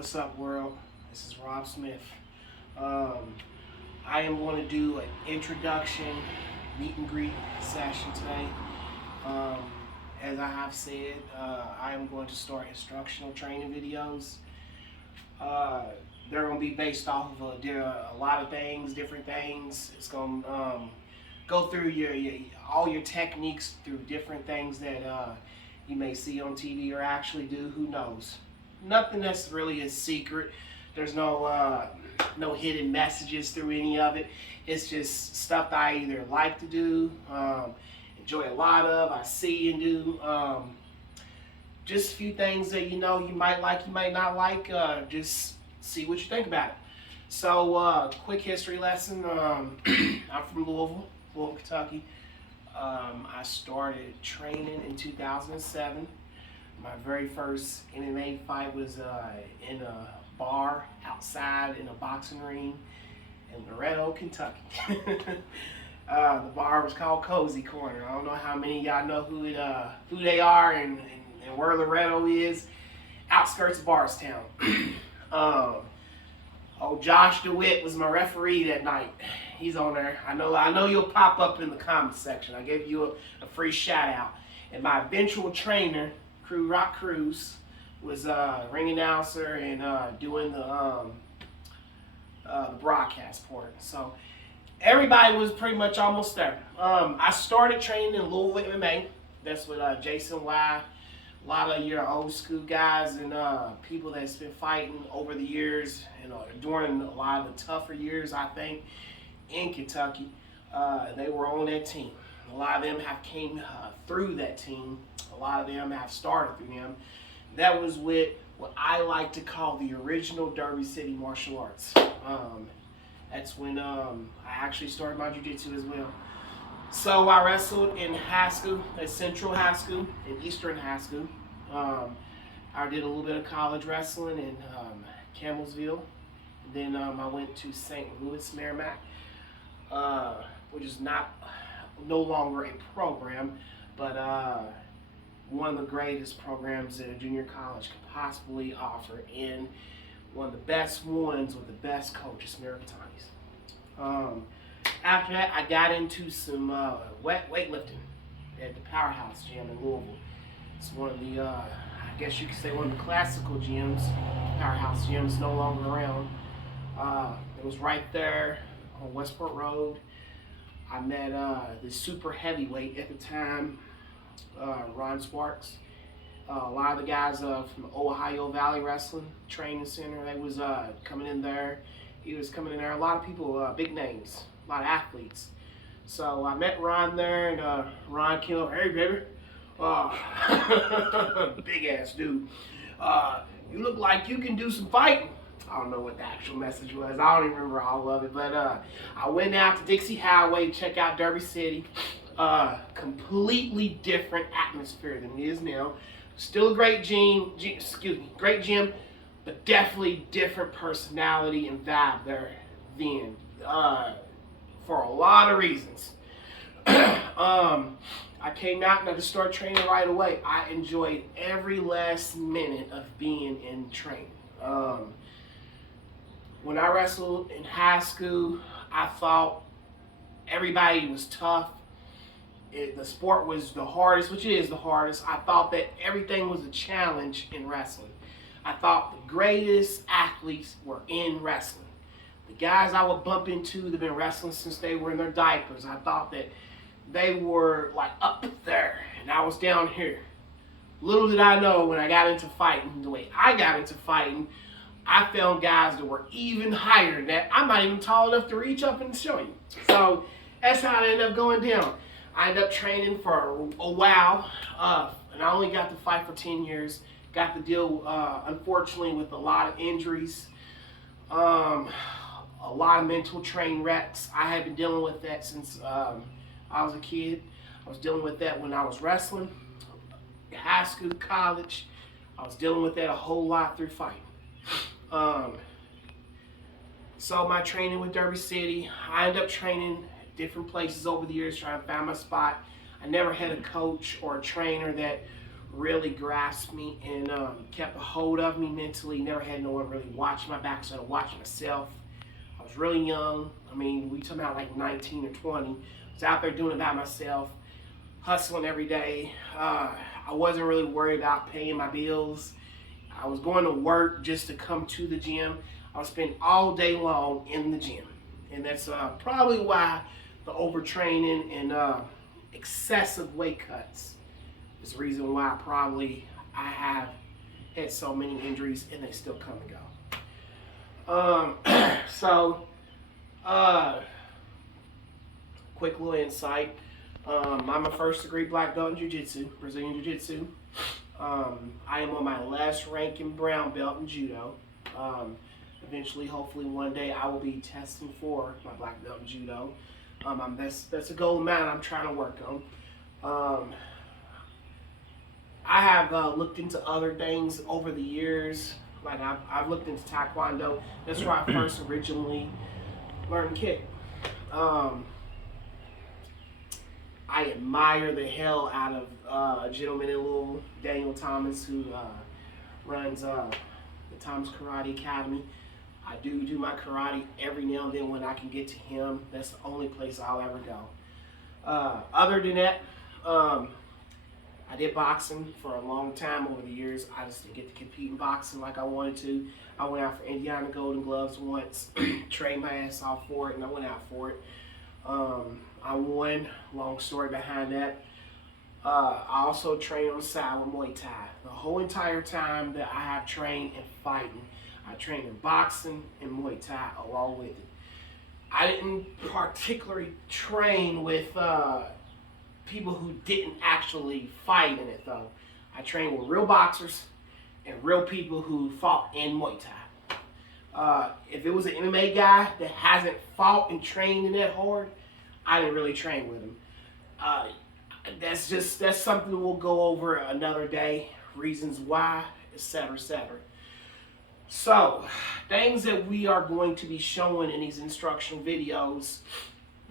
What's up, world? This is Rob Smith. I am going to do an introduction meet and greet session today. Um, as I have said, I am going to start instructional training videos. They're going to be based off of a lot of things, different things. It's going to go through all your techniques through different things that you may see on TV or actually do. Who knows? Nothing that's really a secret. There's no hidden messages through any of it. It's just stuff that I either like to do, enjoy a lot of, I see and do. Just a few things that you might like, you might not like. Just see what you think about it. So, quick history lesson. I'm from Louisville, Kentucky. I started training in 2007. My very first MMA fight was in a bar outside in a boxing ring in Loretto, Kentucky. The bar was called Cozy Corner. I don't know how many of y'all know who they are and where Loretto is. Outskirts of Bardstown. Josh DeWitt was my referee that night. He's on there. I know you'll pop up in the comment section. I gave you a free shout out. And my eventual trainer, Rock Cruz, was ring announcer and doing the broadcast part. So everybody was pretty much almost there. I started training in Louisville MMA. That's with Jason Y. A lot of your old school guys and people that's been fighting over the years, during a lot of the tougher years, I think, in Kentucky. They were on that team. A lot of them have came through that team. A lot of them have started through them. That was with what I like to call the original Derby City martial arts. That's when I actually started my jiu-jitsu as well. So I wrestled in high school, at Central High School, and Eastern High School. I did a little bit of college wrestling in Campbellsville. Then I went to St. Louis Merrimack, which is no longer a program, but one of the greatest programs that a junior college could possibly offer, and one of the best ones with the best coaches, Mercantines. After that, I got into some weightlifting at the Powerhouse Gym in Louisville. It's one of the, I guess you could say, one of the classical gyms. Powerhouse Gym is no longer around. It was right there on Westport Road. I met the super heavyweight at the time, Ron Sparks. A lot of the guys from Ohio Valley Wrestling Training Center, they was coming in there. He was coming in there. A lot of people, big names, a lot of athletes. So I met Ron there, and Ron came over, "Hey, baby." Big ass dude. "You look like you can do some fighting." I don't know what the actual message was. I don't even remember all of it. But I went out to Dixie Highway to check out Derby City. Completely different atmosphere than it is now. Still a great gym, great gym, but definitely different personality and vibe there then. For a lot of reasons. I came out and I just started training right away. I enjoyed every last minute of being in training. When I wrestled in high school, I thought everybody was tough. The sport was the hardest, which is the hardest. I thought that everything was a challenge in wrestling. I thought the greatest athletes were in wrestling. The guys I would bump into that have been wrestling since they were in their diapers, I thought that they were like up there and I was down here. Little did I know when I got into fighting, the way I got into fighting, I found guys that were even higher than that. I'm not even tall enough to reach up and show you. So that's how it ended up going down. I ended up training for a while, and I only got to fight for 10 years. Got to deal, unfortunately, with a lot of injuries, a lot of mental train wrecks. I have been dealing with that since I was a kid. I was dealing with that when I was wrestling, high school, college. I was dealing with that a whole lot through fighting. So my training with Derby City, I ended up training different places over the years trying to find my spot. I never had a coach or a trainer that really grasped me and kept a hold of me mentally. Never had no one really watch my back, so I had to watch myself. I was really young. I mean, we talking about like 19 or 20. I was out there doing it by myself, hustling every day. I wasn't really worried about paying my bills. I was going to work just to come to the gym. I would spend all day long in the gym. And that's probably why the overtraining and excessive weight cuts is the reason why I have had so many injuries and they still come and go. Quick little insight. I'm a first degree black belt in jiu-jitsu, Brazilian jiu-jitsu. I am on my last rank in brown belt in judo. Eventually, hopefully one day I will be testing for my black belt in judo. That's a goal of mine I'm trying to work on. I have looked into other things over the years. Like I've looked into Taekwondo. That's where I first originally learned kick. I admire the hell out of a gentleman in Louisville, Daniel Thomas, who runs the Thomas Karate Academy. I do my karate every now and then when I can get to him. That's the only place I'll ever go. Other than that, I did boxing for a long time over the years. I just didn't get to compete in boxing like I wanted to. I went out for Indiana Golden Gloves once, trained my ass off for it, and I went out for it. I won. Long story behind that. I also trained on the side with Muay Thai. The whole entire time that I have trained in fighting, I trained in boxing and Muay Thai along with it. I didn't particularly train with people who didn't actually fight in it though. I trained with real boxers and real people who fought in Muay Thai. If it was an MMA guy that hasn't fought and trained in that hard, I didn't really train with him. That's something we'll go over another day. Reasons why, etc., etc. So, things that we are going to be showing in these instruction videos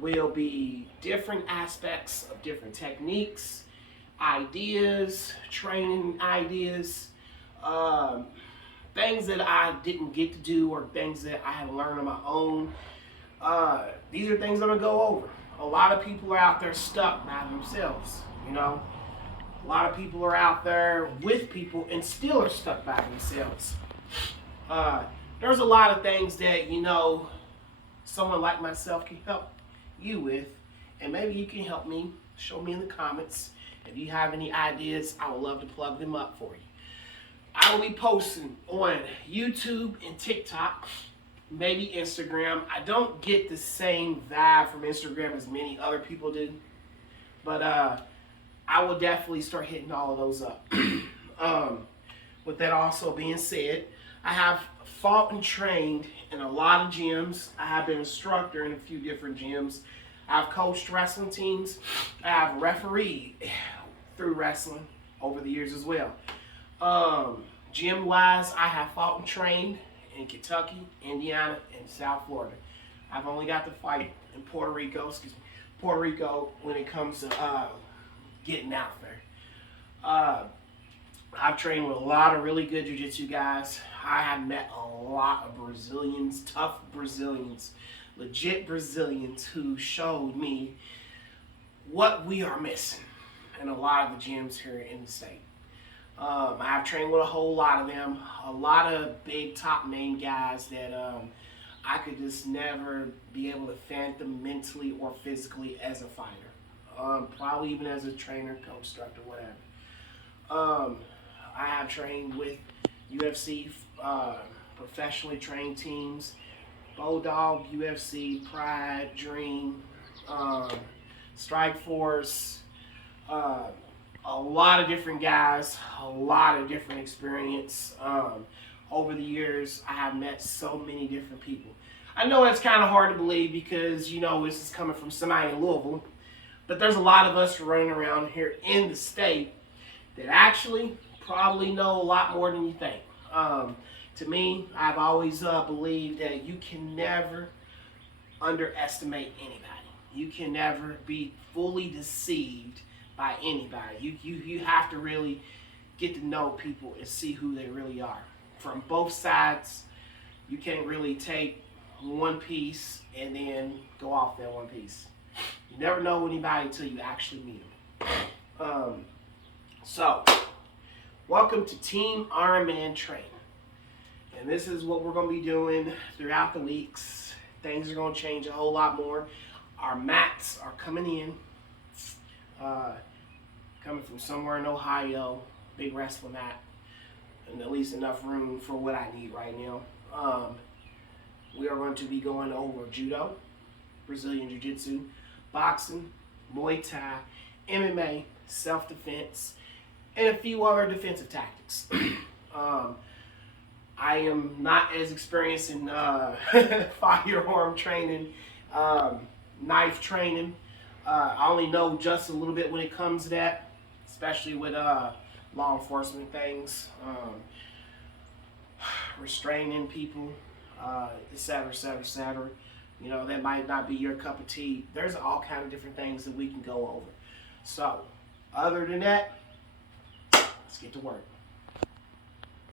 will be different aspects of different techniques, ideas, training ideas, things that I didn't get to do or things that I had learned on my own. These are things I'm going to go over. A lot of people are out there stuck by themselves, you know. A lot of people are out there with people and still are stuck by themselves. There's a lot of things that, you know, someone like myself can help you with, and maybe you can help me. Show me in the comments. If you have any ideas, I would love to plug them up for you. I will be posting on YouTube and TikTok, maybe Instagram. I don't get the same vibe from Instagram as many other people do, but I will definitely start hitting all of those up. With that also being said, I have fought and trained in a lot of gyms. I have been an instructor in a few different gyms. I've coached wrestling teams. I have refereed through wrestling over the years as well. Gym-wise, I have fought and trained in Kentucky, Indiana, and South Florida. I've only got to fight in Puerto Rico when it comes to getting out there. I've trained with a lot of really good jiu-jitsu guys. I have met a lot of Brazilians, tough Brazilians, legit Brazilians who showed me what we are missing in a lot of the gyms here in the state. I've trained with a whole lot of them, a lot of big top name guys that I could just never be able to fathom mentally or physically as a fighter. Probably even as a trainer, coach, instructor, whatever. I have trained with UFC, professionally trained teams, Bulldog, UFC, Pride, Dream, Strike Force, a lot of different guys, a lot of different experience. Over the years, I have met so many different people. I know it's kind of hard to believe because, you know, this is coming from somebody in Louisville, but there's a lot of us running around here in the state that actually probably know a lot more than you think. To me, I've always believed that you can never underestimate anybody. You can never be fully deceived by anybody. You have to really get to know people and see who they really are. From both sides, you can't really take one piece and then go off that one piece. You never know anybody until you actually meet them. So, welcome to Team Ironman Training. And this is what we're going to be doing throughout the weeks. Things are going to change a whole lot more. Our mats are coming in. Coming from somewhere in Ohio. Big wrestling mat. And at least enough room for what I need right now. We are going to be going over judo, Brazilian jiu-jitsu, boxing, Muay Thai, MMA, self-defense, and a few other defensive tactics. I am not as experienced in firearm training, knife training. I only know just a little bit when it comes to that, especially with law enforcement things, restraining people, etc., etc., etc. You know, that might not be your cup of tea. There's all kind of different things that we can go over. So, other than that, let's get to work.